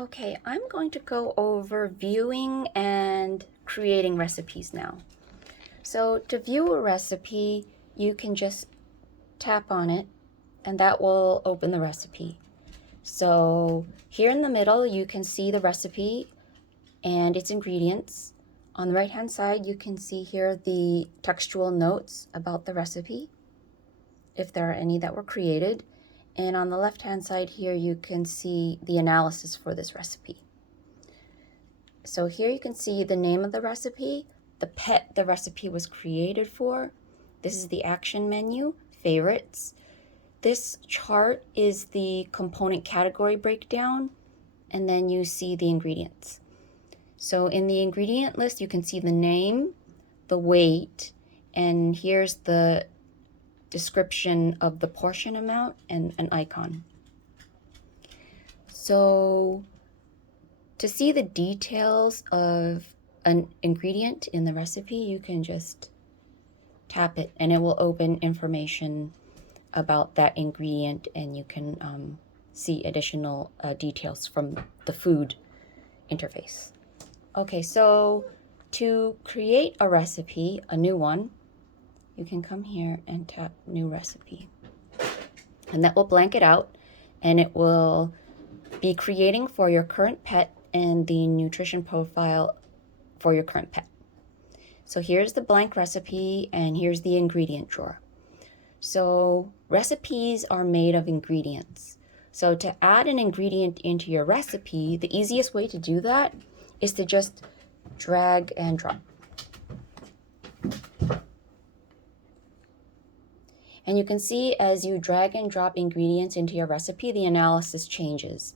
Okay, I'm going to go over viewing and creating recipes now. So to view a recipe, you can just tap on it and that will open the recipe. So here in the middle, you can see the recipe and its ingredients. On the right hand side, you can see here the textual notes about the recipe, if there are any that were created. And on the left hand side here, you can see the analysis for this recipe. So here you can see the name of the recipe, the pet the recipe was created for. This is the action menu, favorites. This chart is the component category breakdown, and then you see the ingredients. So in the ingredient list, you can see the name, the weight, and here's the description of the portion amount and an icon. So to see the details of an ingredient in the recipe, you can just tap it and it will open information about that ingredient, and you can see additional details from the food interface. Okay, so to create a recipe, a new one, you can come here and tap new recipe. And that will blank it out, and it will be creating for your current pet and the nutrition profile for your current pet. So here's the blank recipe and here's the ingredient drawer. So recipes are made of ingredients. So to add an ingredient into your recipe, the easiest way to do that is to just drag and drop. And you can see as you drag and drop ingredients into your recipe, the analysis changes.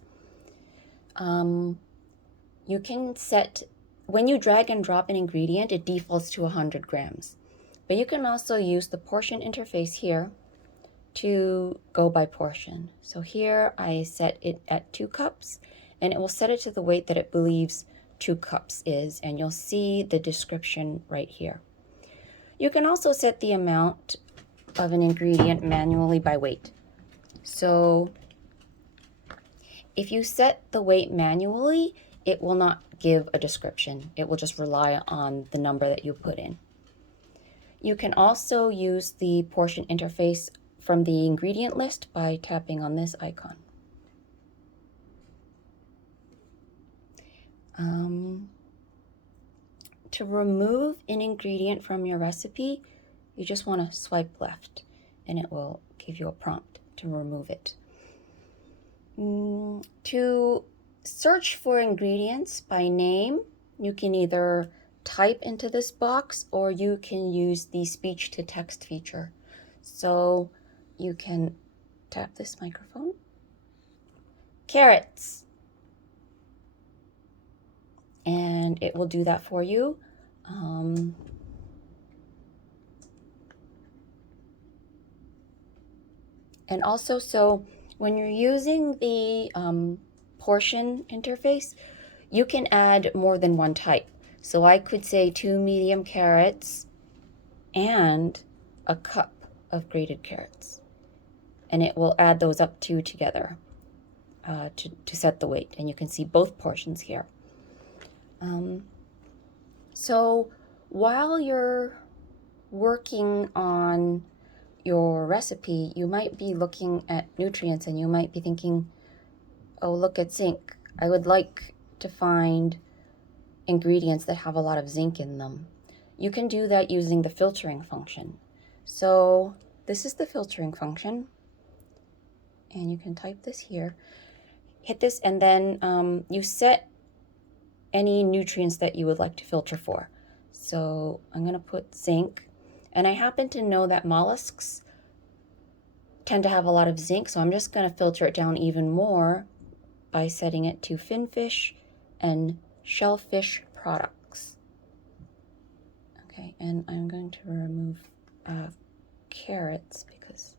You can set, when you drag and drop an ingredient, it defaults to 100 grams. But you can also use the portion interface here to go by portion. So here I set it at 2 cups, and it will set it to the weight that it believes 2 cups is, and you'll see the description right here. You can also set the amount of an ingredient manually by weight. So if you set the weight manually, it will not give a description. It will just rely on the number that you put in. You can also use the portion interface from the ingredient list by tapping on this icon. To remove an ingredient from your recipe, you just want to swipe left and it will give you a prompt to remove it. To search for ingredients by name, you can either type into this box or you can use the speech to text feature. So you can tap this microphone. Carrots. And it will do that for you. And also, so when you're using the portion interface, you can add more than one type. So I could say 2 medium carrots and a cup of grated carrots. And it will add those up together to set the weight. And you can see both portions here. So while you're working on your recipe, you might be looking at nutrients and you might be thinking, oh, look at zinc. I would like to find ingredients that have a lot of zinc in them. You can do that using the filtering function. So this is the filtering function, and you can type this here, hit this, and then you set any nutrients that you would like to filter for. So I'm going to put zinc, and I happen to know that mollusks tend to have a lot of zinc, so I'm just going to filter it down even more by setting it to finfish and shellfish products. Okay, and I'm going to remove carrots because...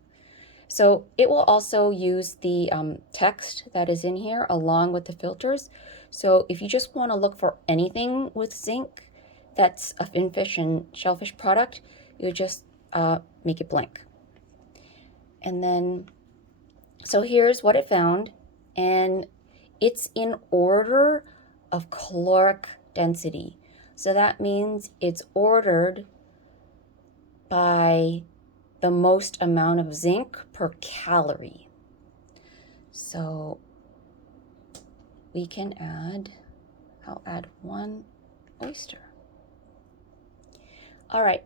So it will also use the text that is in here along with the filters. So if you just want to look for anything with zinc that's a finfish and shellfish product, you just make it blank. And then, so here's what it found. And it's in order of caloric density. So that means it's ordered by the most amount of zinc per calorie. So we can add, I'll add 1 oyster. All right.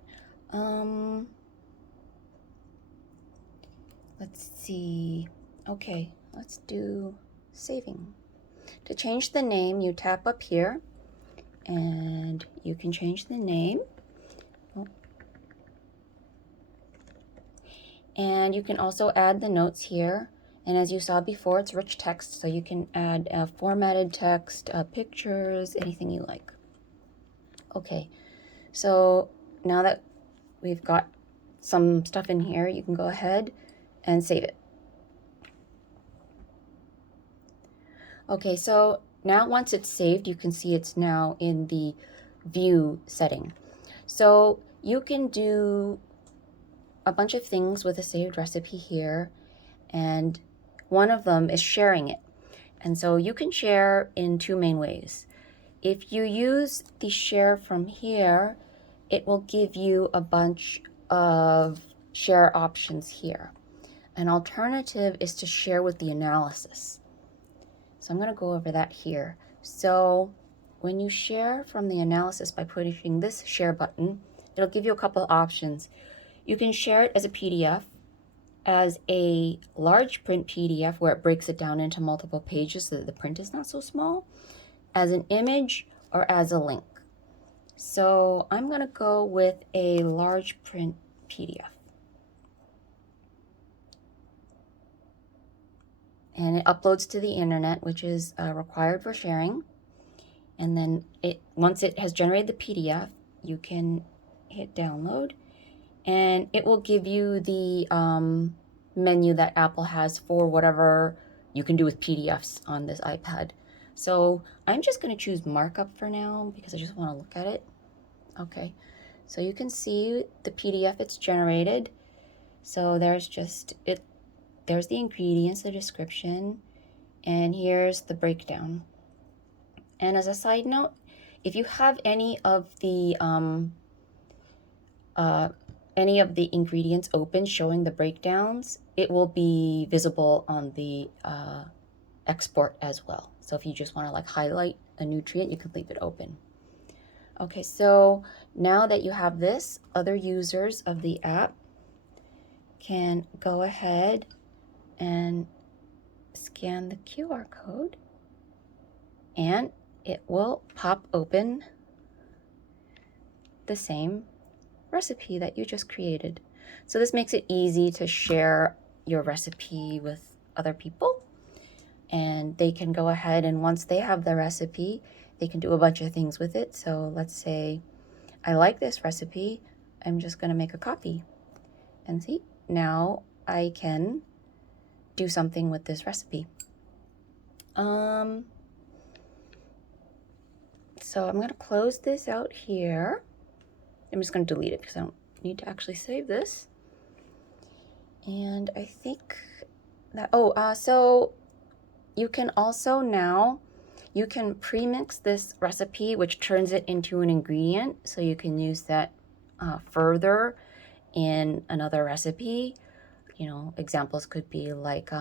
Let's see. Okay, let's do saving. To change the name, you tap up here and you can change the name. And you can also add the notes here. And as you saw before, it's rich text, so you can add formatted text, pictures, anything you like. Okay, so now that we've got some stuff in here, you can go ahead and save it. Okay, so now once it's saved, you can see it's now in the view setting. So you can do a bunch of things with a saved recipe here, and one of them is sharing it. And so you can share in 2 main ways. If you use the share from here, it will give you a bunch of share options here. An alternative is to share with the analysis. So I'm going to go over that here. So when you share from the analysis by pushing this share button, it'll give you a couple of options. You can share it as a PDF, as a large print PDF where it breaks it down into multiple pages so that the print is not so small, as an image, or as a link. So I'm going to go with a large print PDF. And it uploads to the internet, which is required for sharing. And then once it has generated the PDF, you can hit download, and it will give you the menu that Apple has for whatever you can do with PDFs on this iPad. So I'm just going to choose markup for now because I just want to look at it. Okay, so you can see the PDF it's generated. So there's just it. There's the ingredients, the description, and here's the breakdown. And as a side note, if you have any of the ingredients open showing the breakdowns, it will be visible on the export as well. So if you just want to like highlight a nutrient, you can leave it open. Okay, so now that you have this, other users of the app can go ahead and scan the QR code, and it will pop open the same recipe that you just created. So this makes it easy to share your recipe with other people, and they can go ahead and once they have the recipe, they can do a bunch of things with it. So let's say I like this recipe, I'm just going to make a copy, and see, now I can do something with this recipe. So I'm going to close this out here. I'm just going to delete it because I don't need to actually save this. And I think that, so you can also now, you can pre-mix this recipe, which turns it into an ingredient. So you can use that further in another recipe. You know, examples could be like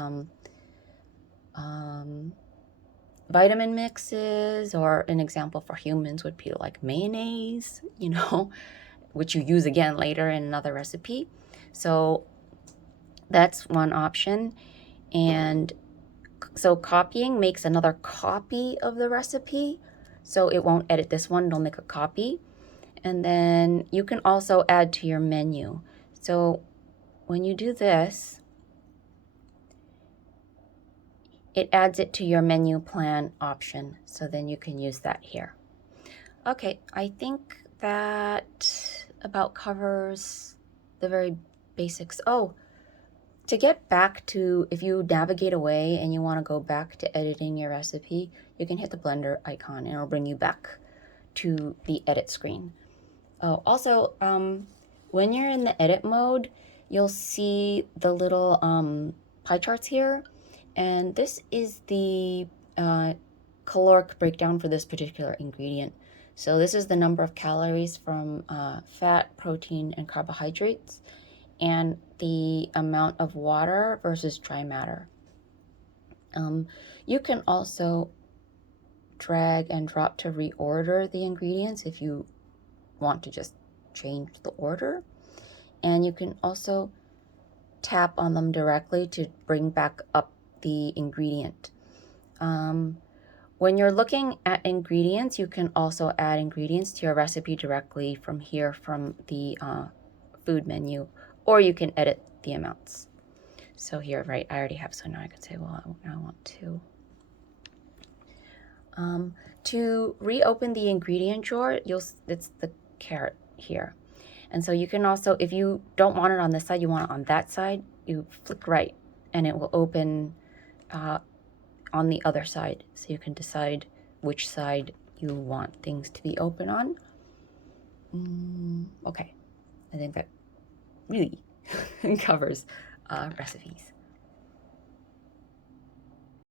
vitamin mixes, or an example for humans would be like mayonnaise, you know, which you use again later in another recipe. So that's one option. And so copying makes another copy of the recipe. So it won't edit this one, it'll make a copy. And then you can also add to your menu. So when you do this, it adds it to your menu plan option. So then you can use that here. Okay, I think that about covers the very basics. Oh, to get back to, if you navigate away and you want to go back to editing your recipe, you can hit the blender icon and it'll bring you back to the edit screen. Oh, also, when you're in the edit mode, you'll see the little pie charts here. And this is the caloric breakdown for this particular ingredient. So this is the number of calories from fat, protein, and carbohydrates, and the amount of water versus dry matter. You can also drag and drop to reorder the ingredients if you want to just change the order. And you can also tap on them directly to bring back up the ingredient. When you're looking at ingredients, you can also add ingredients to your recipe directly from here from the food menu, or you can edit the amounts. So here, right, I already have, so now I could say, well, I want to. To reopen the ingredient drawer, it's the carrot here. And so you can also, if you don't want it on this side, you want it on that side, you flick right and it will open on the other side. So you can decide which side you want things to be open on. Okay, I think that really covers recipes.